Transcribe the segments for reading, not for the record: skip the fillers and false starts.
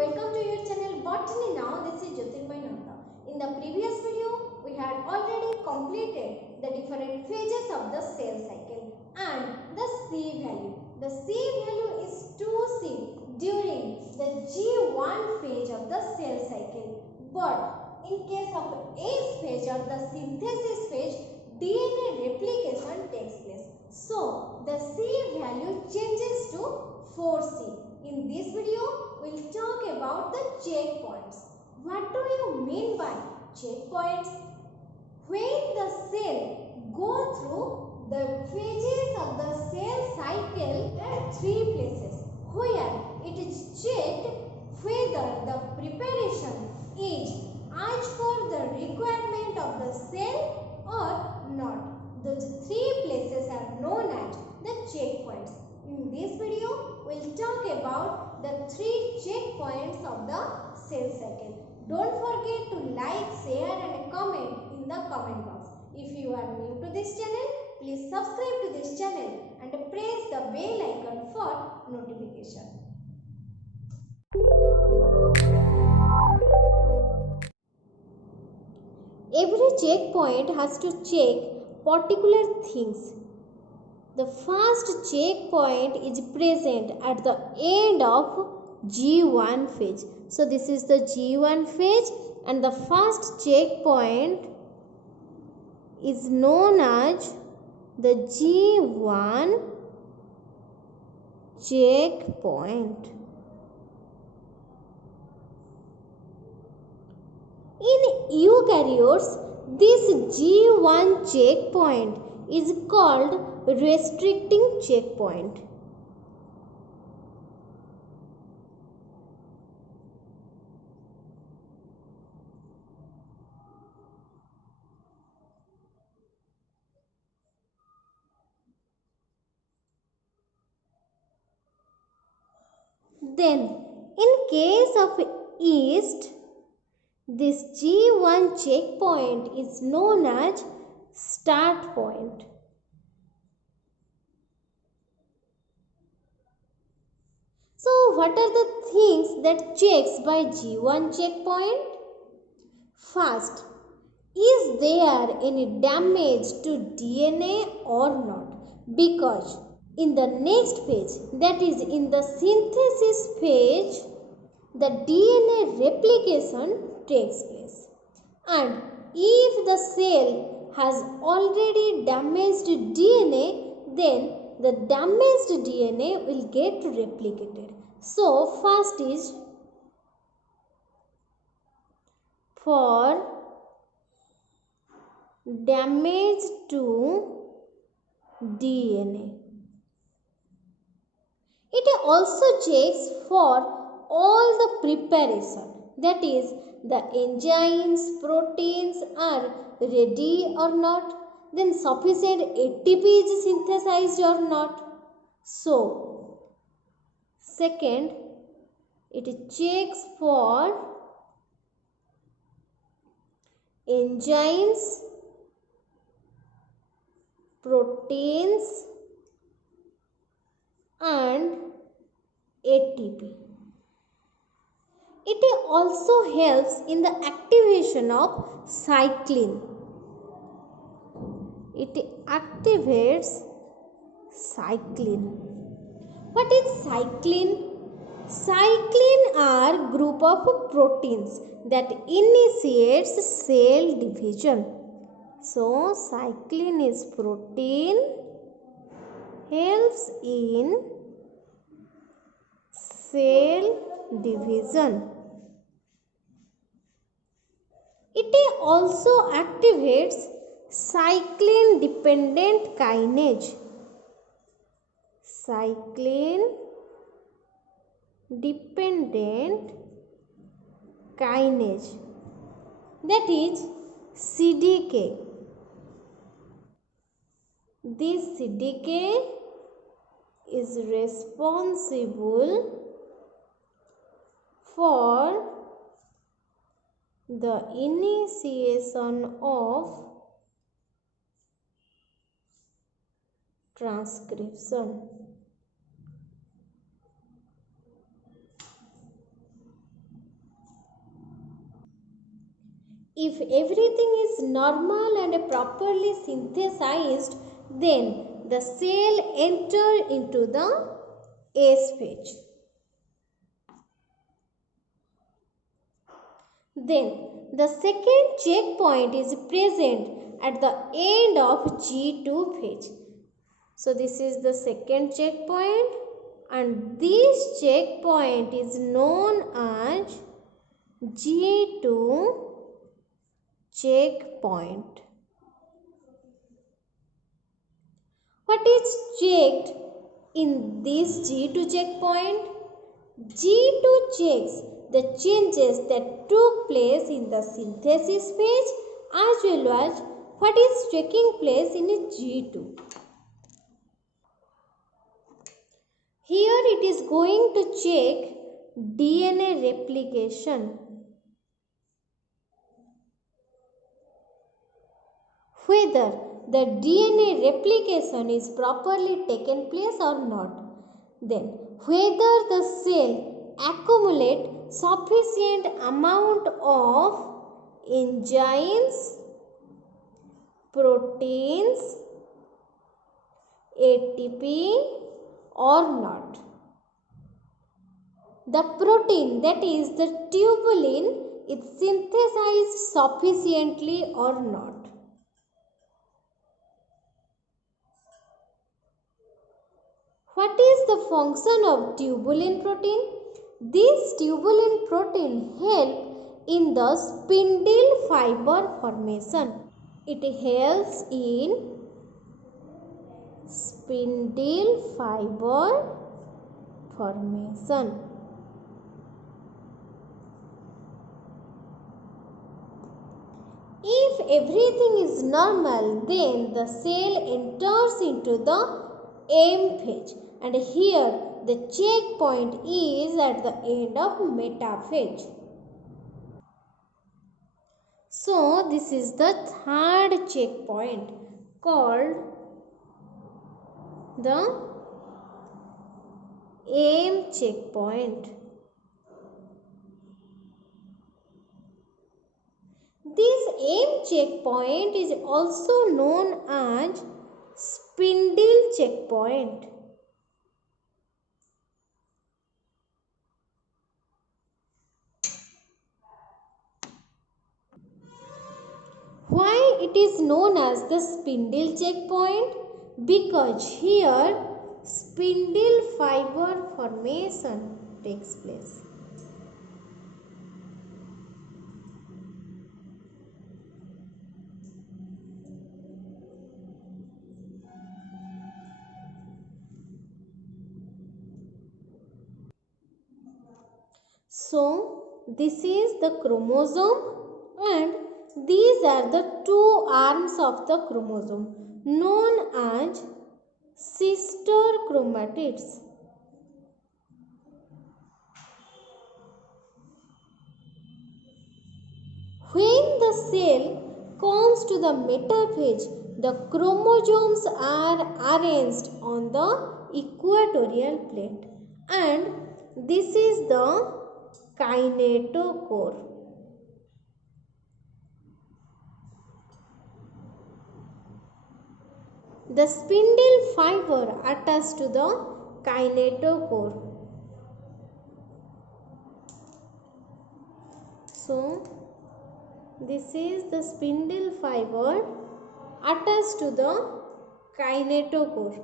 welcome to your channel Botany Now. This is Jyotirmay Nanda. In the previous video, we had already completed the different phases of the cell cycle and the C value. The C value is 2C during the G1 phase of the cell cycle. But in case of S phase or the synthesis phase, DNA replication takes place. So, the C value changes to 4C. In this video, we will talk about the checkpoints. What do you mean by checkpoints? When the cell go through the phases of the cell cycle, there are 3 places where it is checked whether the preparation is as per the requirement of the cell or not. Those 3 places are known as the checkpoints. In this video, we will talk about the 3 checkpoints of the cell cycle. Don't forget to like, share and comment in the comment box. If you are new to this channel, please subscribe to this channel and press the bell icon for notification. Every checkpoint has to check particular things. The first checkpoint is present at the end of G1 phase. So this is the G1 phase and the first checkpoint is known as the G1 checkpoint. In eukaryotes, this G1 checkpoint is called restricting checkpoint. Then, in case of yeast, this G1 checkpoint is known as start point. So, what are the things that checks by G1 checkpoint? First, is there any damage to DNA or not? Because in the next phase, that is in the synthesis phase, the DNA replication takes place. And if the cell has already damaged DNA, then the damaged DNA will get replicated. So, first is for damage to DNA. It also checks for all the preparation, that is the enzymes, proteins are ready or not, then sufficient ATP is synthesized or not. So, second, it checks for enzymes, proteins and ATP. It also helps in the activation of cyclin. It activates cyclin. What is cyclin? Cyclin are group of proteins that initiates cell division. So, cyclin is protein, helps in cell division. It also activates cyclin dependent kinase. Cyclin dependent kinase, that is CDK. This CDK is responsible for the initiation of transcription. If everything is normal and properly synthesized, then the cell enter into the S phase. Then the second checkpoint is present at the end of G2 phase. So this is the second checkpoint, and this checkpoint is known as G2 checkpoint. What is checked in this G2 checkpoint? G2 checks the changes that took place in the synthesis phase as well as what is taking place in G2. Here it is going to check DNA replication. Whether the DNA replication is properly taken place or not. Then whether the cell accumulate sufficient amount of enzymes, proteins, ATP or not. The protein, that is the tubulin, is synthesized sufficiently or not. What is the function of tubulin protein? This tubulin protein helps in the spindle fiber formation. It helps in spindle fiber formation. If everything is normal, then the cell enters into the M phase, and here the checkpoint is at the end of metaphase. So this is the third checkpoint called the M checkpoint. This M checkpoint is also known as spindle checkpoint. Why it is known as the spindle checkpoint? Because here spindle fiber formation takes place. So this is the chromosome, and these are the two arms of the chromosome known as sister chromatids. When the cell comes to the metaphase, the chromosomes are arranged on the equatorial plate, and this is the kinetochore. The spindle fiber attached to the kinetochore. So this is the spindle fiber attached to the kinetochore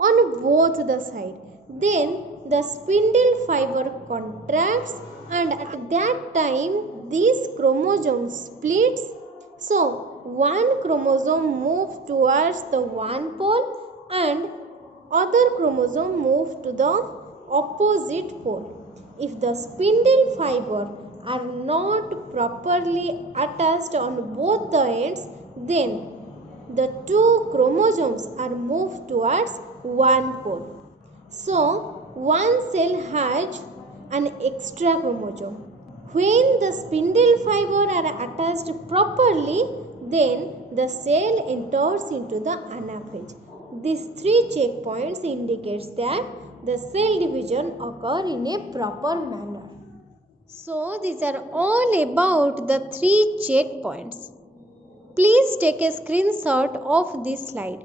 on both the side. Then the spindle fiber contracts, and at that time this chromosome splits. So one chromosome moves towards the one pole and other chromosome moves to the opposite pole. If the spindle fiber are not properly attached on both the ends, then the two chromosomes are moved towards one pole. So one cell has an extra chromosome. When the spindle fiber are attached properly, then the cell enters into the anaphase. These three checkpoints indicates that the cell division occur in a proper manner. So these are all about the 3 checkpoints. Please take a screenshot of this slide.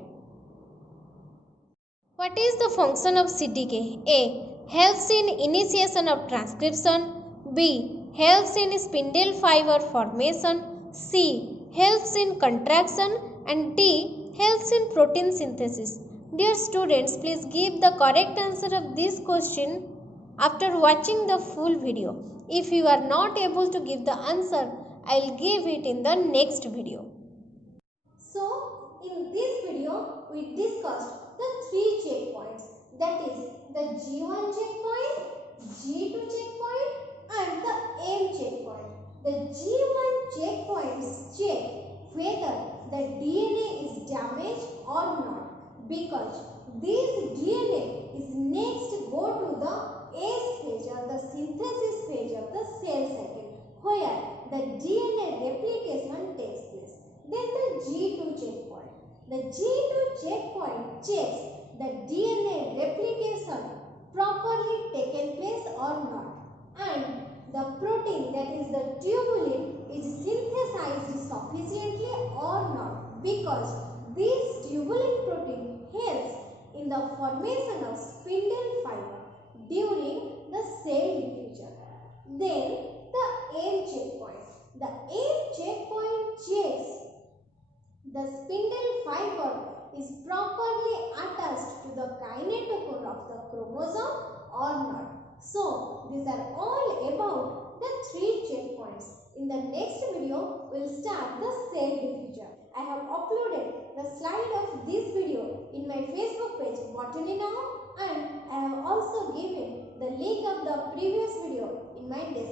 What is the function of CTK? A. Helps in initiation of transcription. B. Helps in spindle fiber formation. C. Helps in contraction. And D. Helps in protein synthesis. Dear students, please give the correct answer of this question after watching the full video. If you are not able to give the answer, I will give it in the next video. So, in this video, we discussed the 3 checkpoints, that is the G1 checkpoint, G2 checkpoint and the M checkpoint. The G1 checkpoints check whether the DNA is damaged or not, because this DNA is next go to the S phase or the synthesis phase of the cell cycle, where the DNA replication takes place. Then the G2 checkpoint. The G2 checkpoint checks the DNA replication properly taken place or not, and the protein, that is the tubulin, is synthesized sufficiently or not, because this tubulin protein helps in the formation of spindle fiber during the cell diffusion. Then the M checkpoint. The M checkpoint checks the spindle fiber is properly attached to the kinetochore of the chromosome or not. So, these are all about the 3 checkpoints. In the next video, we will start the cell diffusion. I have uploaded the slide of this video in my Facebook page Botany Now, and I have also given the link of the previous video in my description.